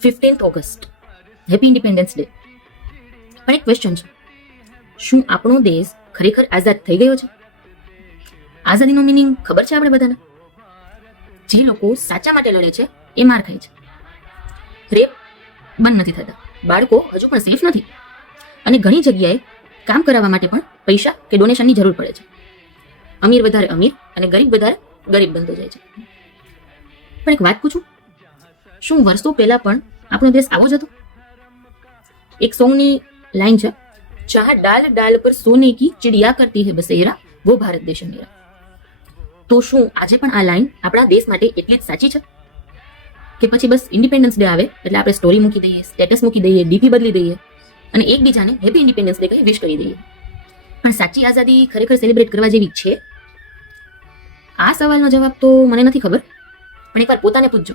15th August, happy independence day. પણ એક question છે, શું આપણો દેશ ખરેખર આઝાદ થઈ ગયો છે? આઝાદીનો મિનિંગ ખબર છે આપણે બધાને? જે લોકો સાચા માટે લડે છે એ માર ખાય છે, રેપ બંધ નથી થતા, બાળકો હજુ પણ સેફ નથી, અને ઘણી જગ્યાએ કામ કરાવવા માટે પણ પૈસા કે ડોનેશનની જરૂર પડે છે. અમીર વધારે અમીર અને ગરીબ વધારે ગરીબ બનતો જાય છે. પણ એક વાત પૂછું, શું વર્ષો પહેલા પણ આપણો દેશ આવો જ હતો? એક સોંગની લાઈન છે, જહાં ડાલ ડાલ પર સોને કી ચિડિયા કરતી હૈ બસેરા, વો ભારત દેશ મેરા. તો શું આજે પણ આ લાઈન આપણા દેશ માટે એટલી જ સાચી છે? કે પછી બસ ઇન્ડિપેન્ડન્સ ડે આવે એટલે આપણે સ્ટોરી મૂકી દઈએ, સ્ટેટસ મૂકી દઈએ, ડીપી બદલી દઈએ અને એકબીજાને હેપી ઇન્ડિપેન્ડન્સ ડે કહી વિશ કરી દઈએ? પણ સાચી આઝાદી ખરેખર સેલિબ્રેટ કરવા જેવી છે? આ સવાલનો જવાબ તો મને નથી ખબર, પણ એકવાર પોતાને પૂછજો.